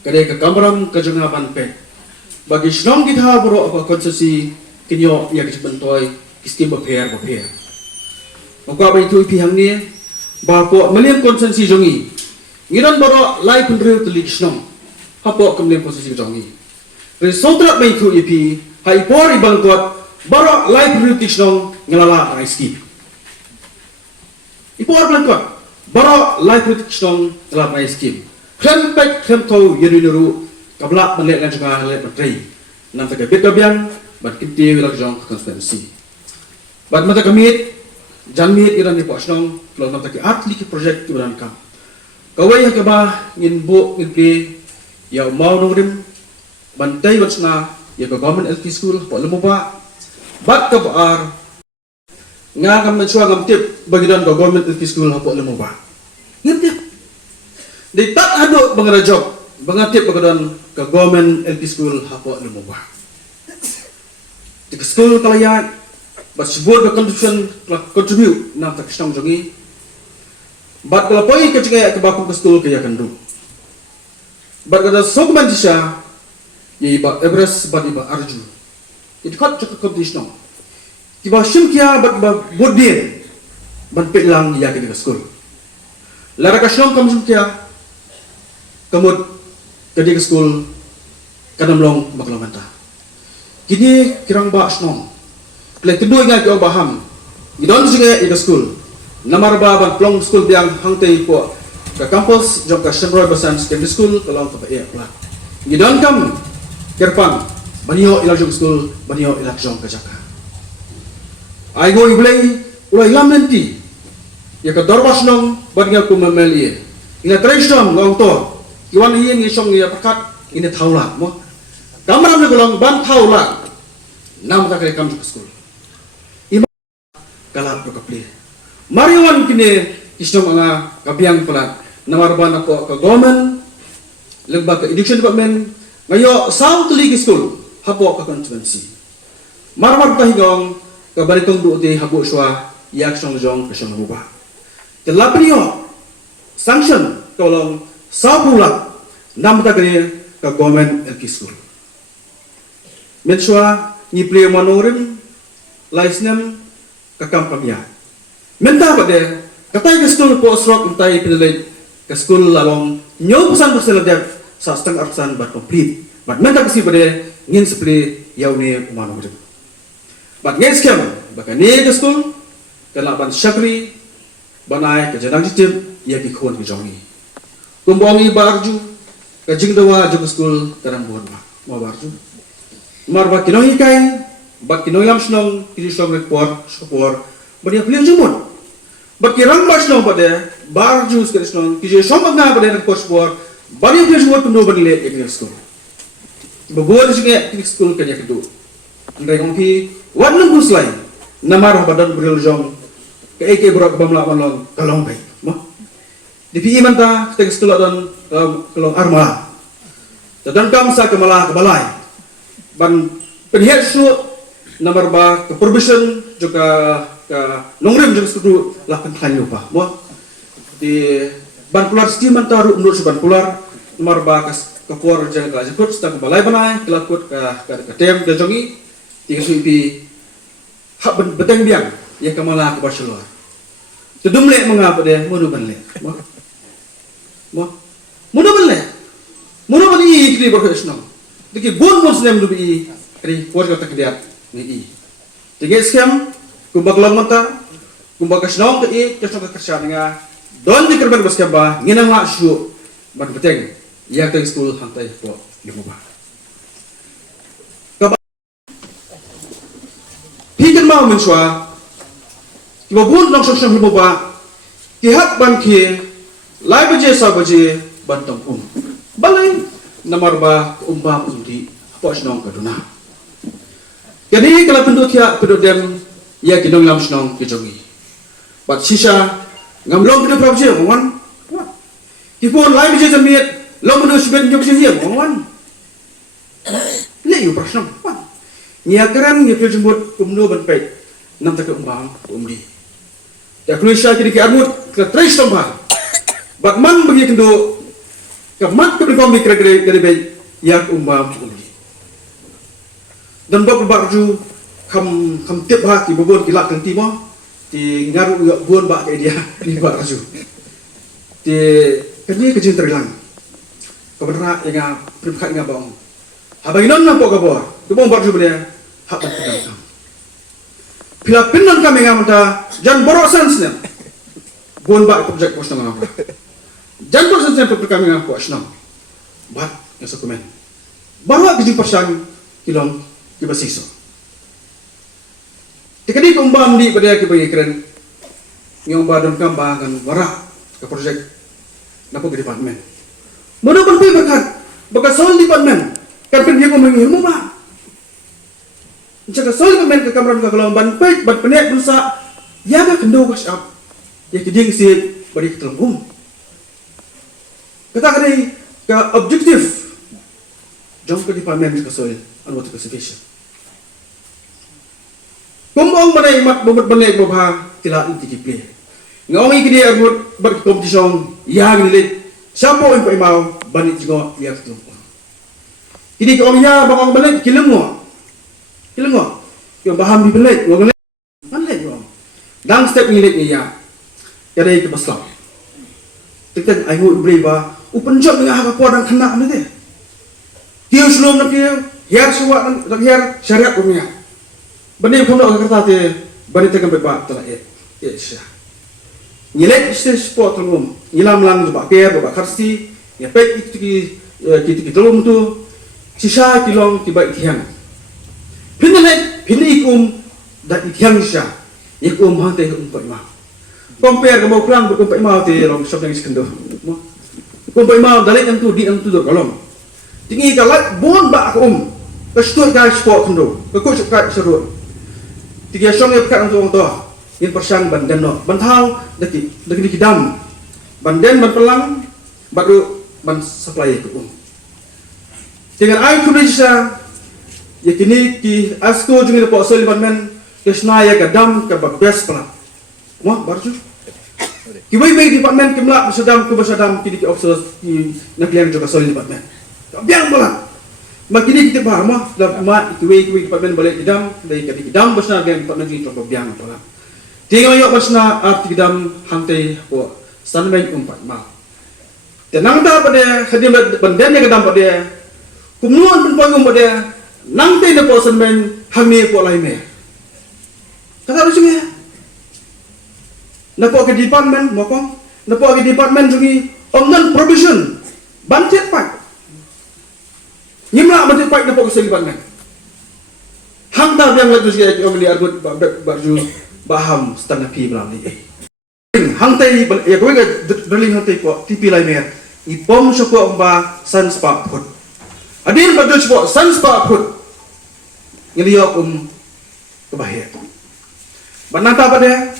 Kadai ke kamram ke jengapan pek. Bagi senang kita bro apa konsesi kinyo ya kecepentoi kistim berper. Maka apa itu pihang ni bahawa melihat konsensi jongi. Ngiran bro lai pendiri telik senang. Apa kemudian konsesi jongi. Resotrak apa itu ipi hai por ibang kuat bro lai pendiri telik senang ngelala raiski. Ipor kuat bro lai pendiri telik senang ngelala raiski. Krem pek krem tau yeri nuru kabla melek dan juga melek menteri. Nanti kebet kabiang, bat kinti wilang jong konstitusi. Bat mata kemit, janmit iran di posnong, kalau nanti ke atli ke projek ke badan kam. Kawai yang kebah ngin bu ngin pi, ya mau nongrim, bantai watsna ya ke government LP school, pak lemu pak, bat kebar, ngagam mencua ngam tip bagian ke government LP school, pak lemu pak. Ngintip. Di tak ada pengerajok, pengatip bagian ke government LP school hapa lemubah. Di school kalayan, bersebut berkontribusi kontribut nam tak senang jongi. Bat kalau poi kecingaya ke baku ke school kaya kendu. Bat kada sokman disha, ye ba Everest bat iba arju. It kat cukup kompetisi. Tiba simkia bat ba bodin, bat pelang ya ke school. Lara kasyong kamu simkia. Kamut kadi ke school kadamlong baklamanta. Kini kirang ba snong. Plek kedua nga kau baham. Gidon juga ke school. Namar ba ban plong school biang hangtei po ke kampus jom ke Shenroy Basan Secondary School kalau ke iya pula. Gidon kam kerpan banio ilang jom school banio ilang jom ke Jaka. Ai go iblay ulai lamenti. Ya ke dorwas nong badnya ku memeli. Ina tradition ngong to. Iwan hiyan ngisong niya pakat ini taula mo. Kamera mo gulang ban taula. Nam ta kay kam ke school. Ima kalap ko kapli. Mariwan kini isong nga kabiang pala namarban ako ka government legba ka education department ngayo South League School hapo ka constituency. Marmar tahigong ka balitong duote habo swa yak song jong ka siyang buba. Kelapniyo sanction tolong Sapula nam ta kini ka government LP school. Menswa ni play manorim laisnem ka kampanya. Menta pada katay ka school po srok untay pinilay ka school lalong nyo pesan perseladep sa seteng arsan bat complete. Bat menta kasi pada ngin sepli yaw ni manorim. Bat ngin skem baka ni ka school kalaban syakri banay ka janang jitip ya ki khon ki jongi. Kumbongi barju kajing dawa jog school karang buhan ma barju marba kinoy kay bat kinoyam snong kirisong report support badia pli jumon bat kirang bas nong pada barju kirisong kije somag na pada report support badia pli jumon kundo banile ekni school babuat sige ekni school kanya kedu ndai ngki wan guslai namar badan bril jong ke eke brok bamla malong kalong bai di PI manta kita sekolah dan kalau arma, dan kam sa kemala kebalai, ban penhiat su nomor ba ke provision juga ke nongrim juga sekolah lakukan kanyu pa, mo di ban pular sti manta ru menurut ban pular nomor ba ke kuar jangan kelas ikut sedang kebalai banai kelakut ke tem ke jongi tiga su ipi hak beteng biang ya kemala ke Barcelona. Tudumle mengapa dia munu banle, Muna bali ikri berkesnam. Diki gun muslim lubi kri warga takdiat ni. Tiga skam kumbak lamata kumbak kesnam ke kesnam kerja nga don dikerban baskam ba nginang la syu ban beteng ya teng school hantai po limu ba. Kaba hikan mau menswa kiba bun nong sosong limu ba kihak ban ki lai baje sa baje bantong balai namar ba umba umdi apa snong kaduna jadi kalau penduduk ya penduduk ya kidong lam snong kijongi bat sisa ngamlong penduduk provinsi ngwan kipun lai baje jamiat long penduduk sibet nyok sih ngwan le yu prasnong nyiakaran nyepil jembut kumno banpai nam tak umbang umdi ya kulisha kiri ki armut ke tres tombal Batman bagi kendo Kamat ke berkombi kira-kira dari baik yak umbam uli. Dan barju kam tiap hati bobon kilak kan timo ti ngaru yak buon bak ke dia di barju. Ti kini kejin terilang. Kebenaran yang peribkat dengan bang. Habaginon nampak kabor. Kebong barju benda hak berpegang. Bila pinon kami ngamta jan borosan snem. Buon bak projek pos nama apa. Jan borosan snem kami ngam pos nama. Bat yang dokumen. Baru kejin persang kilong kibasiso. Tikadi kumbam di pada kibagi keren. Ngom badam kambangan warak ke projek napa ke departemen. Mana pun pergi berkat soal departemen. Kan pergi aku mengilmu bah. Jika soal departemen ke kameran ke kalau ban baik ban penek berusaha ya gak kendo wash up. Ya keding si beri ketelunggung. Kata kali ke objektif. Jom ke departemen ke soal anwat conservation. Kumbang mana imat bobot benek bobha tidak intikipi. Ngawi kini arbut berkompetisi yang nilit. Siapa yang pakai mau balik juga yang tu. Ini kalau dia bakal balik kilengo, yang paham di balik, balik juga. Dan step nilit ni ya, ada yang kebesar. Kita ayu beriba, upenjat dengan harga kuat dan kena ni deh. Dia sebelum nak dia, hiar suat nak hiar syariat punya. Benda yang kamu nak kata tu, benda tekan berbak telah syah. Nilai stage sport telum, nyilam lang jumpa kaya, jumpa karsi, nyepek kita telum tu, sisa kilong tiba itihan. Pindah ikum dan itihan sisa, ikum hantai umpat imam. Compare kamu kurang berkumpat imam tu, long shop yang iskandar. Kumpat imam dalik yang tu di yang tu kolom. Tinggi kalau bon bak kestuai kai sport kendo, kekut kai seru. Tiga song yang berkat untuk orang tua. Yang persang bandan no bantau daki dam bandan ban pelang baru ban supply ke dengan air Indonesia ya kini ki asko jungi lepo asal department kesna ya kadam ke best pelang wah baru ki wei department kimla bersadam kini ki officer ki naklian juga asal department biang pelang makini kita paham mah dalam mat ki wei department balik kadam dari kadam besar yang department ki coba biang pelang. Tinggal yuk pasna arti dalam hantai ko sanmen umpat ma. Tenang dah pada hadim bandan yang kedam pada kumuan penpangum pada nangte na po sanmen hami ko lain me. Kata lu sungai. Napo ke department mokong, napo ke department jungi omnan provision bantet pak. Nyimla bantet pak napo ke department. Hangta yang lagi juga omli arbut baju baham setengah pi melalui hantai ya kowe ga drilling hantai ko tipi lai mer ipom soko omba sunspa put adin badul spo sunspa put ngeliok kebahaya banata pada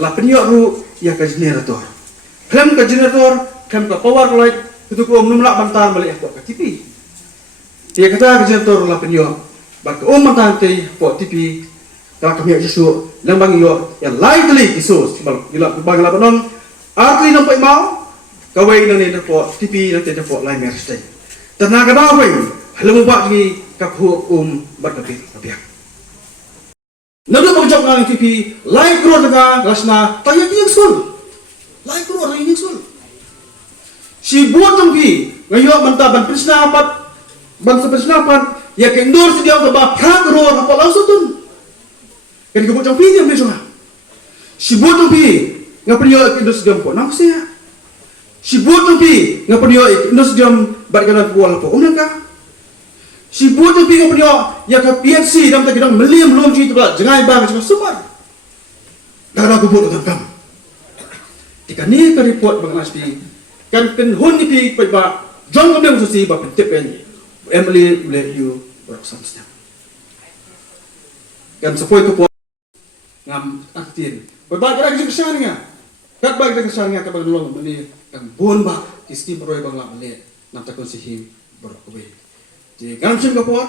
la penyok ru ya ka generator klem ka power light itu ko numla bantan balik ko ka tipi dia kata generator la penyok bak mantan tei ko tipi kalau kami isu lembang iyo yang likely isu sebab bila bang labanon arti nampak mau kawai nanti dapat TV nanti dapat lain mercy tenaga dawai halu buat ni kaku berlebih lebih nabi mengucap dengan TV lain keluar dengan rasna tanya yang sul lain keluar yang sul si buat tempi ngayo mentah ban persnapat ban persnapat ya kendor sedia ke bakal keluar apa langsung tu. Kan kebut jam pi dia mesona. Si buat jam pi ngapa dia indus jam ko? Nak saya. Si buat jam pi ngapa dia indus jam barganan kual po? Umnaka. Si buat jam pi ngapa dia ya ka PNC dam tak dam meliam belum ji tu ba jangai ba macam super. Dah aku buat dengan kamu. Jika ni ka report bang Aspi kan penhun ni pi ba jong kami ususi ba pentep ni. Emily let you work some stuff. Kan sepoi ke ngam aktin berbagai lagi kesannya kat bagai kesannya ke bagulong meni yang bon ba isti beroy bang la meni nanta konsihim berkowe jadi ngam sim ke por